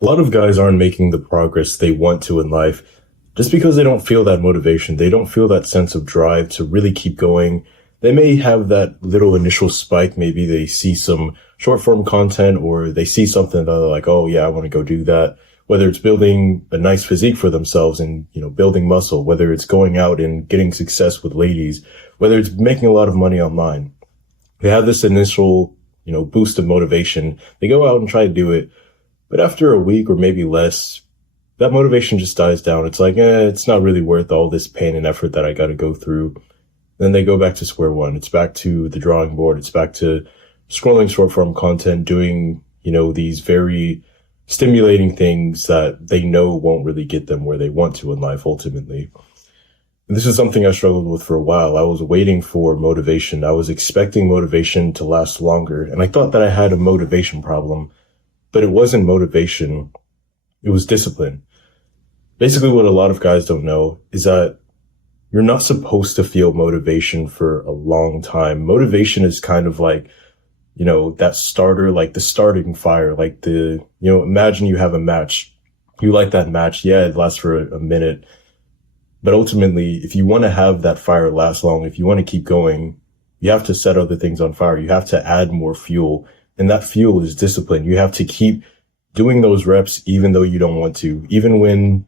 A lot of guys aren't making the progress they want to in life just because they don't feel that motivation. They don't feel that sense of drive to really keep going. They may have that little initial spike. Maybe they see some short form content or they see something that they're like, oh yeah, I want to go do that. Whether it's building a nice physique for themselves and, building muscle, whether it's going out and getting success with ladies, whether it's making a lot of money online. They have this initial, boost of motivation. They go out and try to do it. But after a week or maybe less, that motivation just dies down. It's like, it's not really worth all this pain and effort that I got to go through. Then they go back to square one. It's back to the drawing board. It's back to scrolling short form content, doing, these very stimulating things that they know won't really get them where they want to in life ultimately. And this is something I struggled with for a while. I was waiting for motivation. I was expecting motivation to last longer. And I thought that I had a motivation problem. But it wasn't motivation. It was discipline. Basically, what a lot of guys don't know is that you're not supposed to feel motivation for a long time. Motivation is kind of like, that starter, like the starting fire, like imagine you have a match. You light that match. Yeah, it lasts for a minute. But ultimately, if you want to have that fire last long, if you want to keep going, you have to set other things on fire. You have to add more fuel. And that fuel is discipline. You have to keep doing those reps even though you don't want to. Even when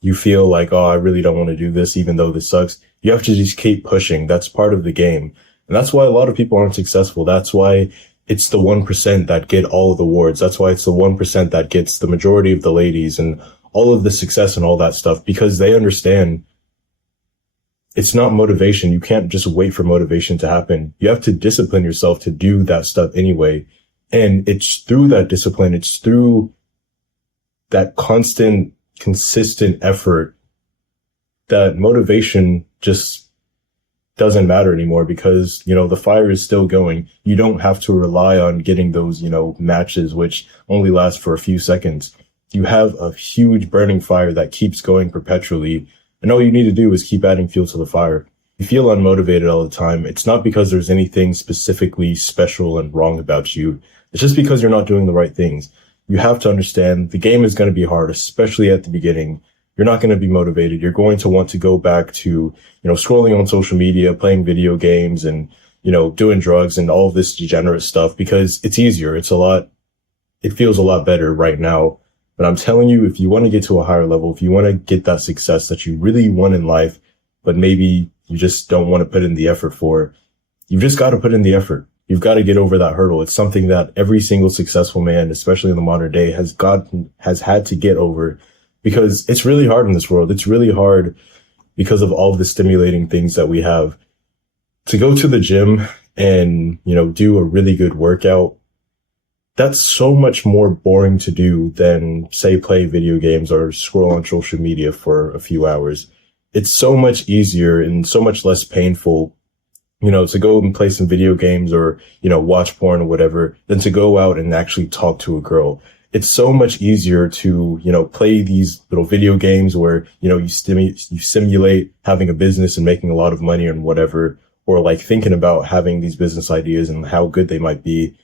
you feel like, oh, I really don't want to do this, even though this sucks. You have to just keep pushing. That's part of the game. And that's why a lot of people aren't successful. That's why it's the 1% that get all of the awards. That's why it's the 1% that gets the majority of the ladies and all of the success and all that stuff, because they understand it's not motivation. You can't just wait for motivation to happen. You have to discipline yourself to do that stuff anyway. And it's through that discipline, it's through that constant, consistent effort that motivation just doesn't matter anymore because, the fire is still going. You don't have to rely on getting those, matches, which only last for a few seconds. You have a huge burning fire that keeps going perpetually. And all you need to do is keep adding fuel to the fire. You feel unmotivated all the time. It's not because there's anything specifically special and wrong about you. It's just because you're not doing the right things. You have to understand the game is going to be hard, especially at the beginning. You're not going to be motivated. You're going to want to go back to, scrolling on social media, playing video games and, doing drugs and all of this degenerate stuff because it's easier. It feels a lot better right now. But I'm telling you, if you want to get to a higher level, if you want to get that success that you really want in life, but maybe you just don't want to put in the effort for, you've just got to put in the effort. You've got to get over that hurdle. It's something that every single successful man, especially in the modern day, has had to get over because it's really hard in this world. It's really hard because of all of the stimulating things that we have. To go to the gym and, do a really good workout, that's so much more boring to do than, say, play video games or scroll on social media for a few hours. It's so much easier and so much less painful to go and play some video games or, watch porn or whatever than to go out and actually talk to a girl. It's so much easier to, play these little video games where, you simulate having a business and making a lot of money and whatever, or like thinking about having these business ideas and how good they might be.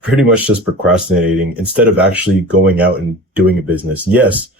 Pretty much just procrastinating instead of actually going out and doing a business. Yes,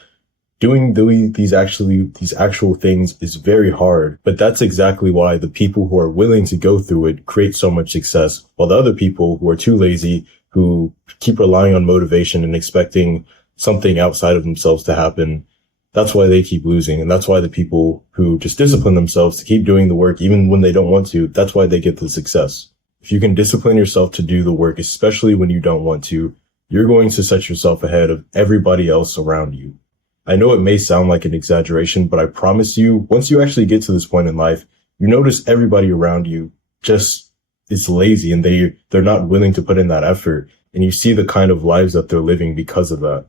doing these actual things is very hard, but that's exactly why the people who are willing to go through it create so much success, while the other people who are too lazy, who keep relying on motivation and expecting something outside of themselves to happen, that's why they keep losing. And that's why the people who just discipline themselves to keep doing the work, even when they don't want to, that's why they get the success. If you can discipline yourself to do the work, especially when you don't want to, you're going to set yourself ahead of everybody else around you. I know it may sound like an exaggeration, but I promise you, once you actually get to this point in life, you notice everybody around you just is lazy and they're not willing to put in that effort. And you see the kind of lives that they're living because of that.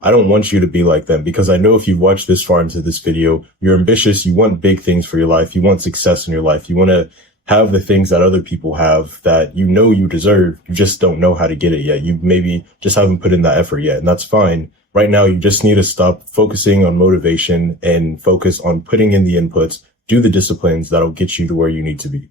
I don't want you to be like them because I know if you've watched this far into this video, you're ambitious. You want big things for your life. You want success in your life. You want to have the things that other people have that you deserve. You just don't know how to get it yet. You maybe just haven't put in that effort yet. And that's fine. Right now, you just need to stop focusing on motivation and focus on putting in the inputs, do the disciplines that'll get you to where you need to be.